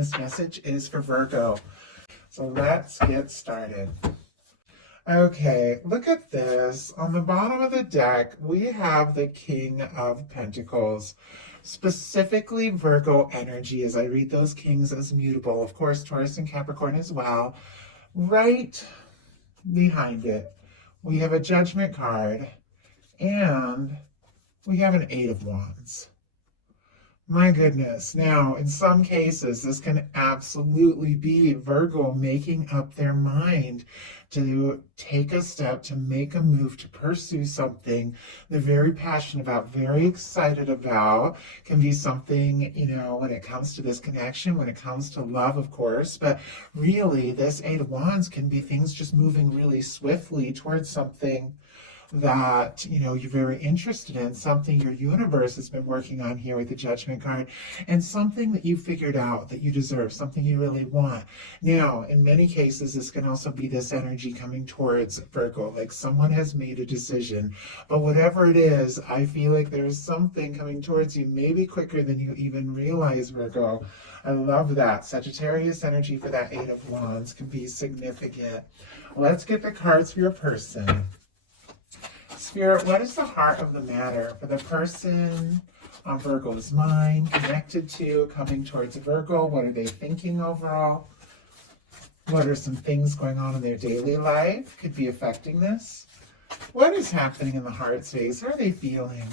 this message is for Virgo. So let's get started. Okay, look at this. On the bottom of the deck, we have the King of Pentacles, specifically Virgo energy, as I read those kings as mutable. Of course, Taurus and Capricorn as well. Right behind it, we have a Judgment card, and we have an Eight of Wands. My goodness. Now, in some cases, this can absolutely be Virgo making up their mind to take a step, to make a move, to pursue something they're very passionate about, very excited about. Can be something, when it comes to this connection, when it comes to love, of course. But really, this Eight of Wands can be things just moving really swiftly towards something that you're very interested in, something your universe has been working on here with the Judgment card, and something that you figured out that you deserve, something you really want. Now, in many cases, this can also be this energy coming towards Virgo, like someone has made a decision. But whatever it is, I feel like there's something coming towards you, maybe quicker than you even realize, Virgo. I love that. Sagittarius energy for that Eight of Wands can be significant. Let's get the cards for your person. Spirit, what is the heart of the matter for the person on Virgo's mind, connected to, coming towards Virgo? What are they thinking overall? What are some things going on in their daily life could be affecting this? What is happening in the heart space? How are they feeling?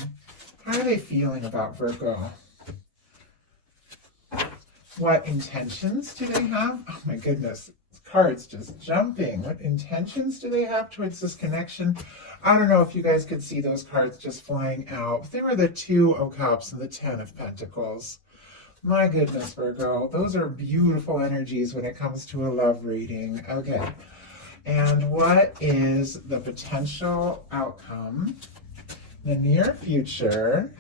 How are they feeling about Virgo? What intentions do they have? Oh my goodness, cards just jumping. What intentions do they have towards this connection? I don't know if you guys could see those cards just flying out. They were the Two of Cups and the Ten of Pentacles. My goodness, Virgo. Those are beautiful energies when it comes to a love reading. Okay. And what is the potential outcome in the near future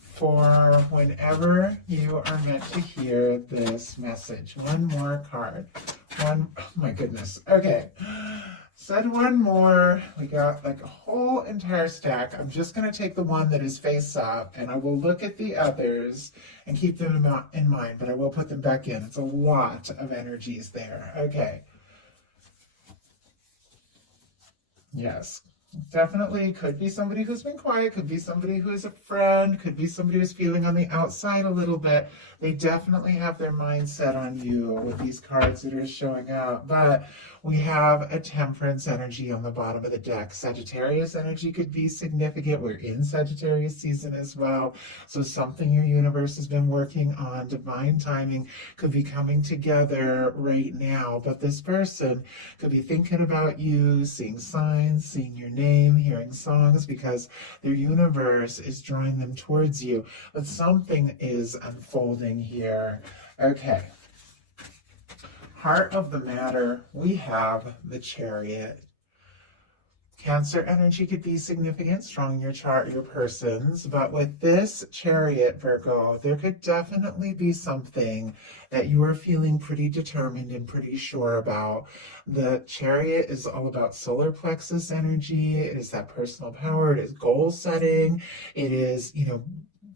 for whenever you are meant to hear this message? One more card. Oh my goodness. Okay. Said one more. We got like a whole entire stack. I'm just going to take the one that is face up, and I will look at the others and keep them in mind, but I will put them back in. It's a lot of energies there. Okay. Yes. Definitely could be somebody who's been quiet, could be somebody who is a friend, could be somebody who's feeling on the outside a little bit. They definitely have their mind set on you with these cards that are showing up. But we have a Temperance energy on the bottom of the deck. Sagittarius energy could be significant. We're in Sagittarius season as well. So something your universe has been working on, divine timing, could be coming together right now. But this person could be thinking about you, seeing signs, seeing your name, hearing songs, because their universe is drawing them towards you. But something is unfolding here. Okay. Heart of the matter, we have the Chariot. Cancer energy could be significant, strong in your chart, your person's, but with this Chariot, Virgo, there could definitely be something that you are feeling pretty determined and pretty sure about. The Chariot is all about solar plexus energy. It is that personal power. It is goal setting. It is,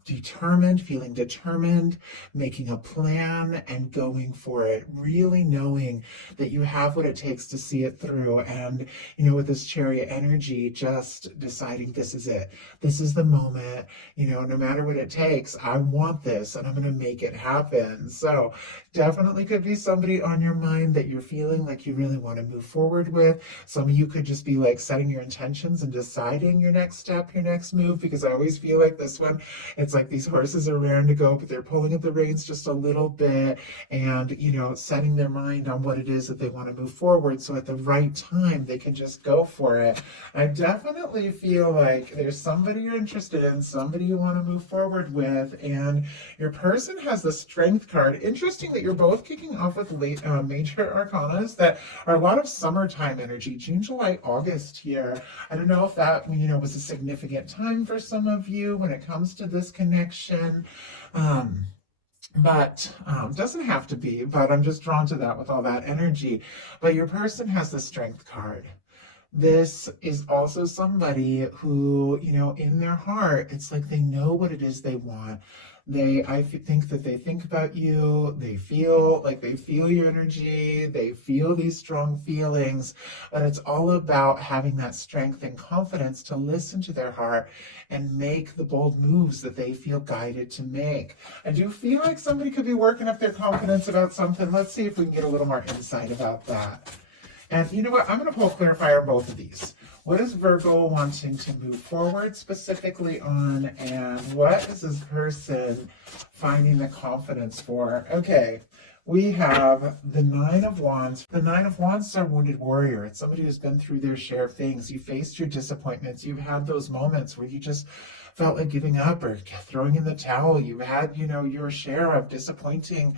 feeling determined, making a plan and going for it, really knowing that you have what it takes to see it through. And, with this Chariot energy, just deciding this is it. This is the moment, no matter what it takes, I want this and I'm going to make it happen. So definitely could be somebody on your mind that you're feeling like you really want to move forward with. Some of you could just be like setting your intentions and deciding your next step, your next move, because I always feel like this one, it's like these horses are raring to go, but they're pulling at the reins just a little bit and, setting their mind on what it is that they want to move forward. So at the right time, they can just go for it. I definitely feel like there's somebody you're interested in, somebody you want to move forward with, and your person has the Strength card. Interesting that you're both kicking off with major arcanas that are a lot of summertime energy, June, July, August here. I don't know if that, was a significant time for some of you when it comes to this connection. But doesn't have to be, but I'm just drawn to that with all that energy. But your person has the Strength card. This is also somebody who, in their heart, it's like they know what it is they want. I think that they think about you. They feel your energy. They feel these strong feelings, but it's all about having that strength and confidence to listen to their heart and make the bold moves that they feel guided to make. I do feel like somebody could be working up their confidence about something. Let's see if we can get a little more insight about that. And you know what? I'm going to pull a clarifier on both of these. What is Virgo wanting to move forward specifically on, and what is this person finding the confidence for? Okay, we have the Nine of Wands. The Nine of Wands is our wounded warrior. It's somebody who's been through their share of things. You faced your disappointments. You've had those moments where you just felt like giving up or throwing in the towel. You've had, your share of disappointing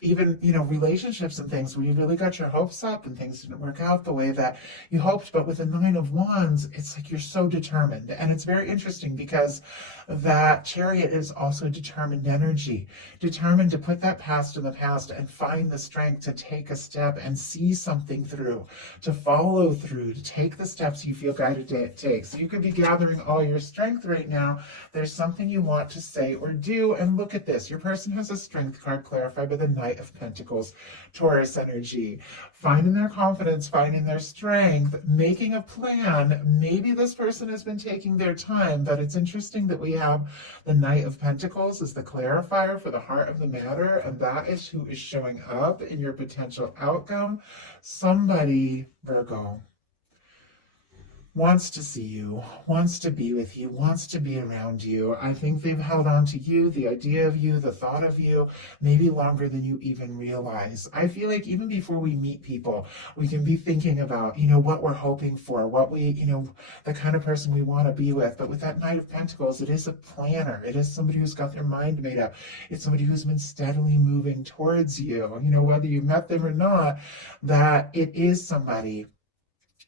even, relationships and things where you really got your hopes up and things didn't work out the way that you hoped. But with the Nine of Wands, it's like you're so determined. And it's very interesting because that Chariot is also determined energy, determined to put that past in the past and find the strength to take a step and see something through, to follow through, to take the steps you feel guided to take. So you could be gathering all your strength right now. There's something you want to say or do. And look at this. Your person has a strength card clarified by the Knight of Pentacles, Taurus energy, finding their confidence, finding their strength, making a plan. Maybe this person has been taking their time, but it's interesting that we have the Knight of Pentacles as the clarifier for the heart of the matter, and that is who is showing up in your potential outcome. Somebody, Virgo, wants to see you, wants to be with you, wants to be around you. I think they've held on to you, the idea of you, the thought of you, maybe longer than you even realize. I feel like even before we meet people, we can be thinking about, what we're hoping for, what we, the kind of person we want to be with. But with that Knight of Pentacles, it is a planner. It is somebody who's got their mind made up. It's somebody who's been steadily moving towards you, whether you met them or not, that it is somebody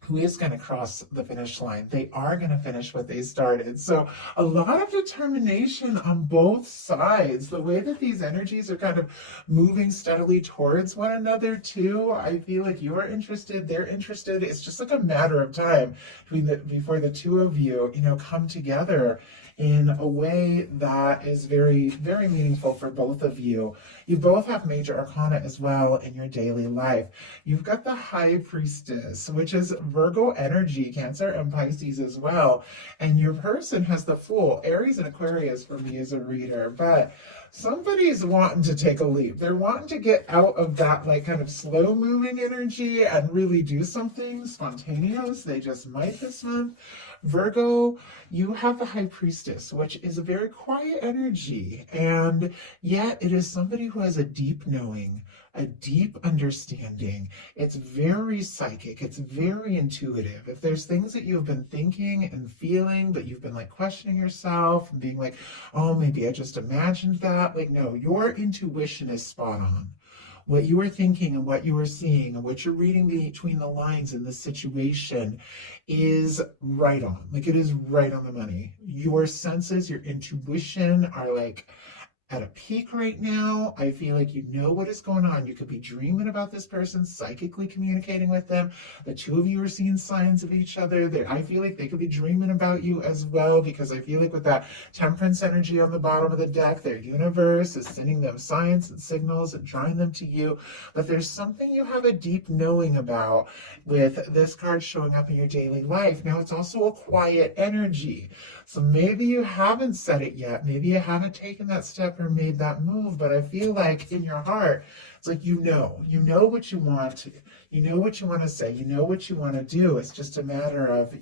who is going to cross the finish line. They are going to finish what they started. So a lot of determination on both sides. The way that these energies are kind of moving steadily towards one another too. I feel like you're interested, they're interested. It's just like a matter of time before the two of you, come together in a way that is very, very meaningful for both of you. You both have major arcana as well in your daily life. You've got the High Priestess, which is Virgo energy, Cancer and Pisces as well. And your person has the Fool, Aries and Aquarius for me as a reader. But somebody's wanting to take a leap. They're wanting to get out of that kind of slow moving energy and really do something spontaneous. They just might this month. Virgo, you have the High Priestess, which is a very quiet energy, and yet it is somebody who has a deep knowing, a deep understanding. It's very psychic. It's very intuitive. If there's things that you've been thinking and feeling, but you've been questioning yourself and being like, oh, maybe I just imagined that. No, your intuition is spot on. What you are thinking and what you are seeing and what you're reading between the lines in this situation is right on. It is right on the money. Your senses, your intuition are at a peak right now. I feel like you know what is going on. You could be dreaming about this person, psychically communicating with them. The two of you are seeing signs of each other. I feel like they could be dreaming about you as well, because I feel like with that Temperance energy on the bottom of the deck, their universe is sending them signs and signals and drawing them to you. But there's something you have a deep knowing about with this card showing up in your daily life. Now, it's also a quiet energy. So maybe you haven't said it yet. Maybe you haven't taken that step or made that move, but I feel like in your heart, it's like you know what you want, you know what you want to say, you know what you want to do. It's just a matter of,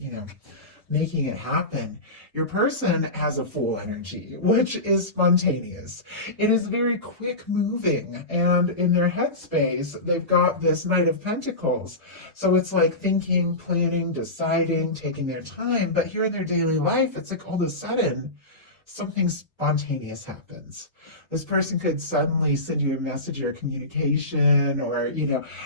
making it happen. Your person has a Fool energy, which is spontaneous. It is very quick moving, and in their headspace, they've got this Knight of Pentacles. So it's like thinking, planning, deciding, taking their time. But here in their daily life, it's like all of a sudden, something spontaneous happens. This person could suddenly send you a message or communication, or,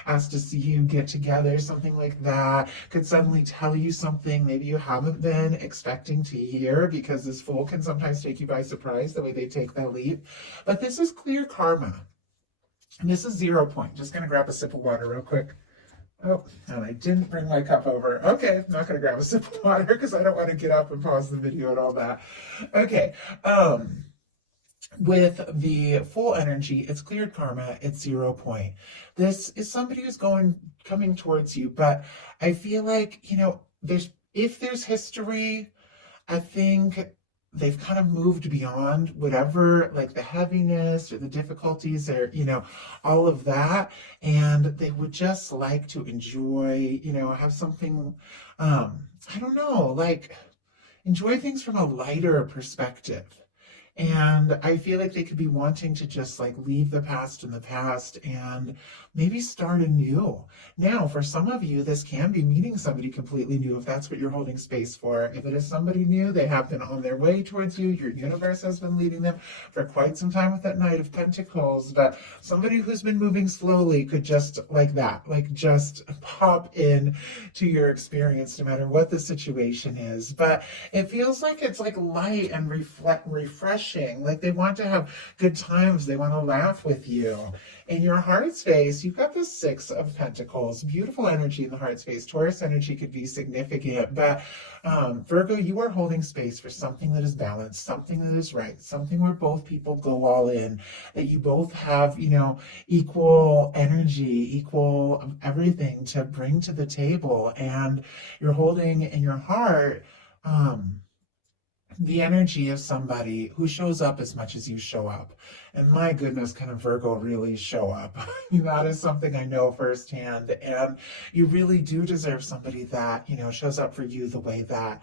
ask to see you get together, something like that. Could suddenly tell you something maybe you haven't been expecting to hear, because this Fool can sometimes take you by surprise the way they take that leap. But this is clear karma. And this is 0 point. Just going to grab a sip of water real quick. Oh, and I didn't bring my cup over. Okay, I'm not gonna grab a sip of water because I don't want to get up and pause the video and all that. Okay, with the full energy, it's cleared karma, it's 0 point. This is somebody who's coming towards you, but I feel like, if there's history, I think they've kind of moved beyond whatever, like the heaviness or the difficulties or, all of that. And they would just like to enjoy, have something, I don't know, like enjoy things from a lighter perspective. And I feel like they could be wanting to just like leave the past in the past and maybe start anew. Now, for some of you, this can be meeting somebody completely new if that's what you're holding space for. If it is somebody new, they have been on their way towards you. Your universe has been leading them for quite some time with that Knight of Pentacles. But somebody who's been moving slowly could just like that, like just pop in to your experience no matter what the situation is. But it feels like it's like light and refreshing. Like they want to have good times. They want to laugh with you. In your heart space, you've got the Six of Pentacles. Beautiful energy in the heart space. Taurus energy could be significant, but Virgo, you are holding space for something that is balanced, something that is right, something where both people go all in, that you both have, equal energy, equal everything to bring to the table. And you're holding in your heart, the energy of somebody who shows up as much as you show up. And my goodness, can a Virgo really show up? That is something I know firsthand. And you really do deserve somebody that, shows up for you the way that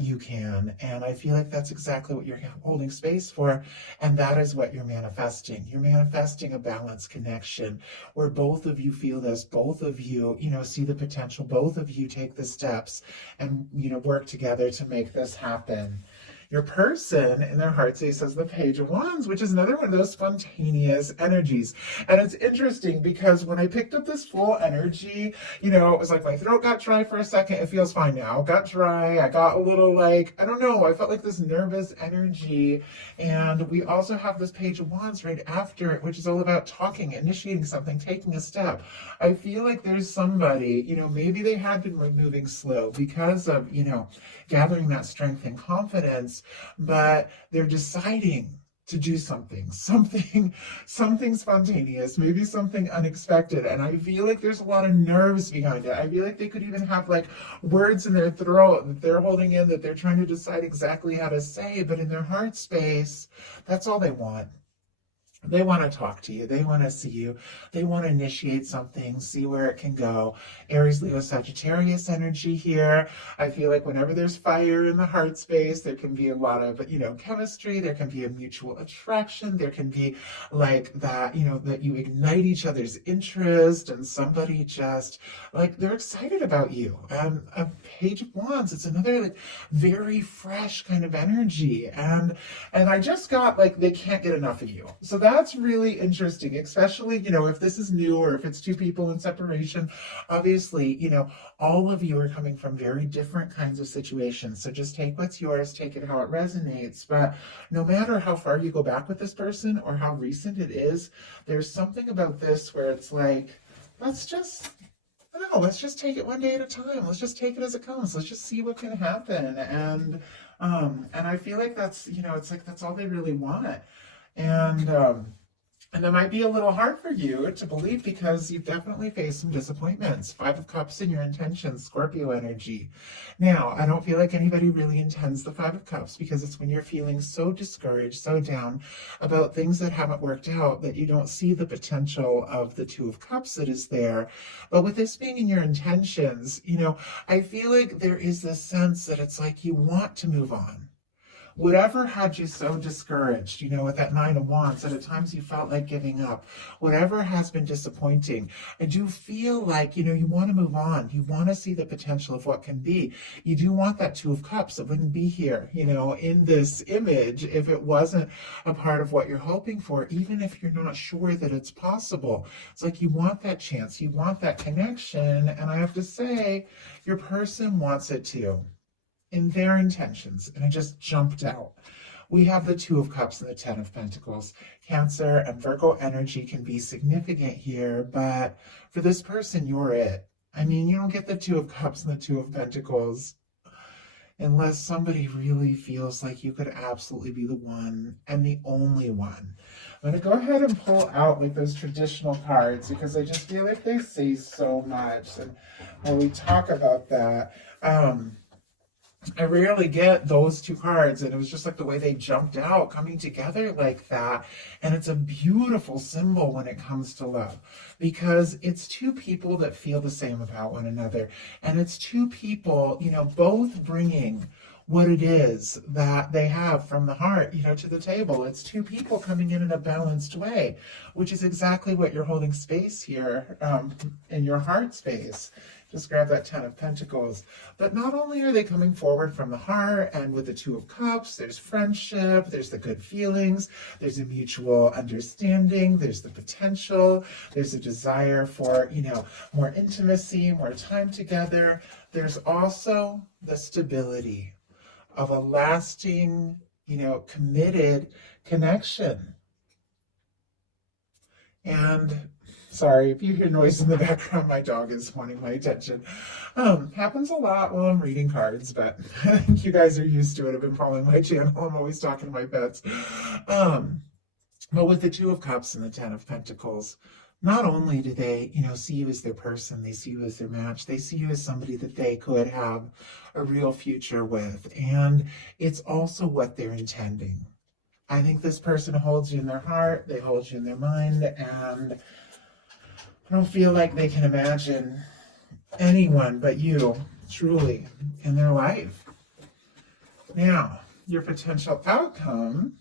you can. And I feel like that's exactly what you're holding space for. And that is what you're manifesting. You're manifesting a balanced connection where both of you feel this, both of you, see the potential, both of you take the steps and, work together to make this happen. Your person in their heart space has the Page of Wands, which is another one of those spontaneous energies. And it's interesting because when I picked up this full energy, it was like my throat got dry for a second. It feels fine now. Got dry. I got a little like, I don't know, I felt like this nervous energy. And we also have this Page of Wands right after it, which is all about talking, initiating something, taking a step. I feel like there's somebody, maybe they had been moving slow because of, gathering that strength and confidence, but they're deciding to do something spontaneous, maybe something unexpected. And I feel like there's a lot of nerves behind it. I feel like they could even have like words in their throat that they're holding in that they're trying to decide exactly how to say, but in their heart space, that's all they want. They want to talk to you. They want to see you. They want to initiate something, see where it can go. Aries, Leo, Sagittarius energy here. I feel like whenever there's fire in the heart space, there can be a lot of, chemistry. There can be a mutual attraction. There can be like that, that you ignite each other's interest and somebody just like they're excited about you. A Page of Wands, it's another like very fresh kind of energy. And I just got like they can't get enough of you. So that's really interesting, especially, if this is new or if it's two people in separation. Obviously, all of you are coming from very different kinds of situations. So just take what's yours, take it how it resonates. But no matter how far you go back with this person or how recent it is, there's something about this where it's like, let's just take it one day at a time. Let's just take it as it comes. Let's just see what can happen. And I feel like that's, it's like that's all they really want. And that might be a little hard for you to believe because you've definitely faced some disappointments. Five of Cups in your intentions, Scorpio energy. Now, I don't feel like anybody really intends the Five of Cups because it's when you're feeling so discouraged, so down about things that haven't worked out that you don't see the potential of the Two of Cups that is there. But with this being in your intentions, I feel like there is this sense that it's like you want to move on. Whatever had you so discouraged, with that Nine of Wands, that at times you felt like giving up, whatever has been disappointing, I do feel like, you want to move on. You want to see the potential of what can be. You do want that Two of Cups. It wouldn't be here, in this image if it wasn't a part of what you're hoping for, even if you're not sure that it's possible. It's like you want that chance. You want that connection. And I have to say, your person wants it too. In their intentions, and it just jumped out. We have the Two of Cups and the Ten of Pentacles. Cancer and Virgo energy can be significant here, but for this person, you're it. I mean, you don't get the Two of Cups and the Two of Pentacles unless somebody really feels like you could absolutely be the one and the only one. I'm going to go ahead and pull out like those traditional cards because I just feel like they say so much. And when we talk about that, I rarely get those two cards, and it was just like the way they jumped out coming together like that. And it's a beautiful symbol when it comes to love because it's two people that feel the same about one another, and it's two people, you know, both bringing what it is that they have from the heart, you know, to the table. It's two people coming in a balanced way, which is exactly what you're holding space here in your heart space. Just grab that Ten of Pentacles. But not only are they coming forward from the heart and with the Two of Cups, there's friendship, there's the good feelings, there's a mutual understanding, there's the potential, there's a desire for, you know, more intimacy, more time together. There's also the stability of a lasting, you know, committed connection. And sorry, if you hear noise in the background, my dog is wanting my attention. Happens a lot while I'm reading cards, but I think you guys are used to it. I've been following my channel. I'm always talking to my pets. But with the Two of Cups and the Ten of Pentacles, not only do they, you know, see you as their person, they see you as their match, they see you as somebody that they could have a real future with. And it's also what they're intending. I think this person holds you in their heart, they hold you in their mind, and I don't feel like they can imagine anyone but you, truly, in their life. Now, your potential outcome,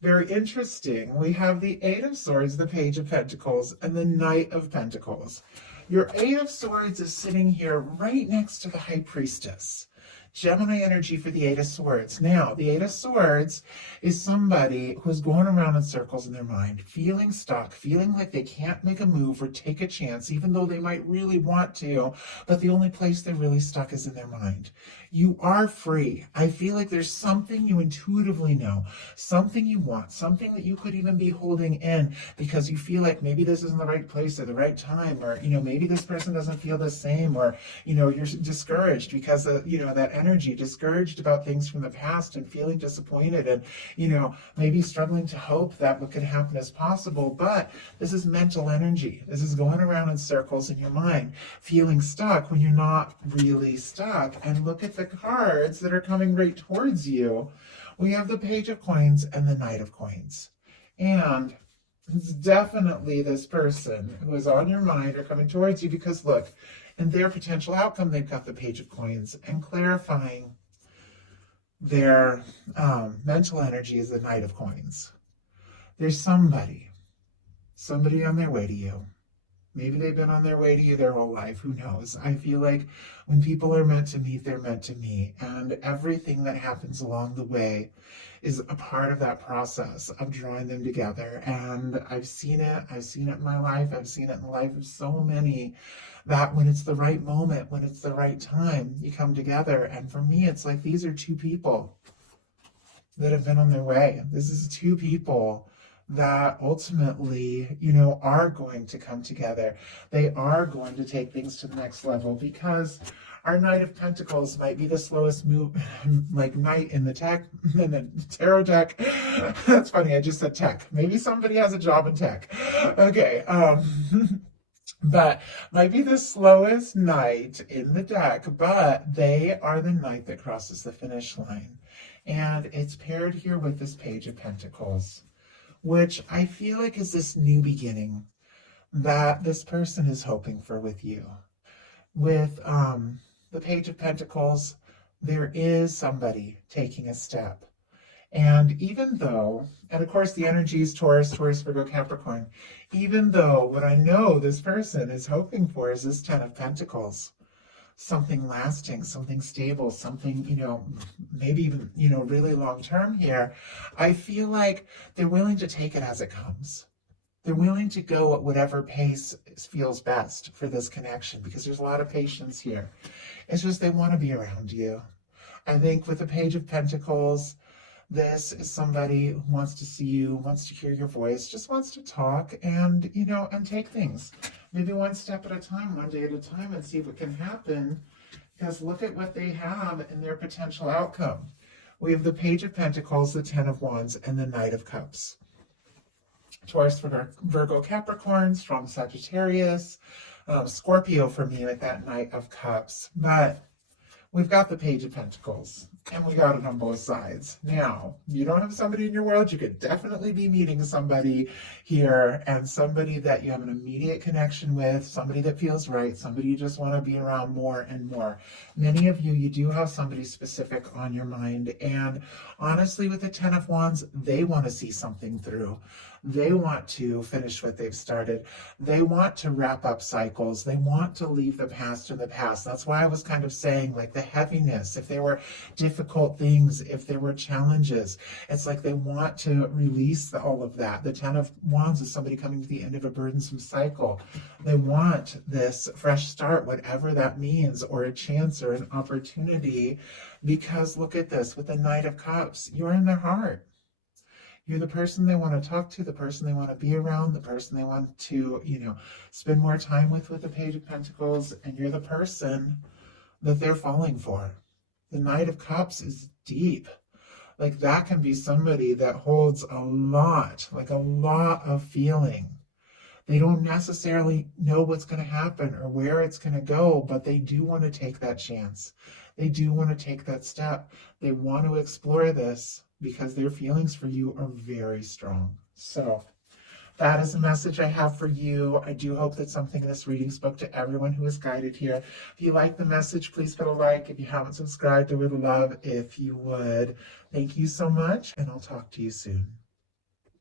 very interesting. We have the Eight of Swords, the Page of Pentacles, and the Knight of Pentacles. Your Eight of Swords is sitting here right next to the High Priestess. Gemini energy for the Eight of Swords. Now, the Eight of Swords is somebody who's going around in circles in their mind, feeling stuck, feeling like they can't make a move or take a chance, even though they might really want to, but the only place they're really stuck is in their mind. You are free. I feel like there's something you intuitively know, something you want, something that you could even be holding in because you feel like maybe this isn't the right place at the right time, or, you know, maybe this person doesn't feel the same, or, you know, you're discouraged because of, you know, that energy, discouraged about things from the past and feeling disappointed and, you know, maybe struggling to hope that what could happen is possible. But this is mental energy. This is going around in circles in your mind, feeling stuck when you're not really stuck. And look at the cards that are coming right towards you. We have the Page of Coins and the Knight of Coins. And it's definitely this person who is on your mind or coming towards you because look, in their potential outcome, they've got the Page of Coins, and clarifying their mental energy is the Knight of Coins. There's somebody on their way to you. Maybe they've been on their way to you their whole life. Who knows? I feel like when people are meant to meet, they're meant to meet. And everything that happens along the way is a part of that process of drawing them together. And I've seen it. I've seen it in my life. I've seen it in the life of so many, that when it's the right moment, when it's the right time, you come together. And for me, it's like these are two people that have been on their way. This is two people that ultimately, you know, are going to come together. They are going to take things to the next level because our Knight of Pentacles might be the slowest move, like knight in the tarot deck. That's funny, I just said tech. Maybe somebody has a job in tech. Okay, but might be the slowest knight in the deck, but they are the knight that crosses the finish line. And it's paired here with this Page of Pentacles, which I feel like is this new beginning that this person is hoping for with you. With the Page of Pentacles, there is somebody taking a step. And even though, and of course the energy is Taurus, Virgo, Capricorn, even though what I know this person is hoping for is this Ten of Pentacles, something lasting, something stable, something, you know, maybe even, you know, really long term here, I feel like they're willing to take it as it comes. They're willing to go at whatever pace feels best for this connection because there's a lot of patience here. It's just they want to be around you. I think with the Page of Pentacles, this is somebody who wants to see you, wants to hear your voice, just wants to talk and, you know, and take things maybe one step at a time, one day at a time, and see what can happen. Because look at what they have in their potential outcome. We have the Page of Pentacles, the Ten of Wands, and the Knight of Cups. Taurus, Virgo, Capricorn, strong Sagittarius, Scorpio for me with that Knight of Cups. But we've got the Page of Pentacles, and we got it on both sides. Now, you don't have somebody in your world, you could definitely be meeting somebody here, and somebody that you have an immediate connection with, somebody that feels right, somebody you just want to be around more and more. Many of you do have somebody specific on your mind, and honestly, with the Ten of Wands, they want to see something through. They want to finish what they've started. They want to wrap up cycles. They want to leave the past in the past. That's why I was kind of saying, like, the heaviness, if there were difficult things, if there were challenges, it's like they want to release all of that. The Ten of Wands is somebody coming to the end of a burdensome cycle. They want this fresh start, whatever that means, or a chance or an opportunity, because look at this, with the Knight of Cups, you're in their heart. You're the person they want to talk to, the person they want to be around, the person they want to, spend more time with the Page of Pentacles, and you're the person that they're falling for. The Knight of Cups is deep. Like, that can be somebody that holds a lot, like a lot of feeling. They don't necessarily know what's going to happen or where it's going to go, but they do want to take that chance. They do want to take that step. They want to explore this, because their feelings for you are very strong. So that is the message I have for you. I do hope that something in this reading spoke to everyone who is guided here. If you like the message, please put a like. If you haven't subscribed, I would love if you would. Thank you so much, and I'll talk to you soon.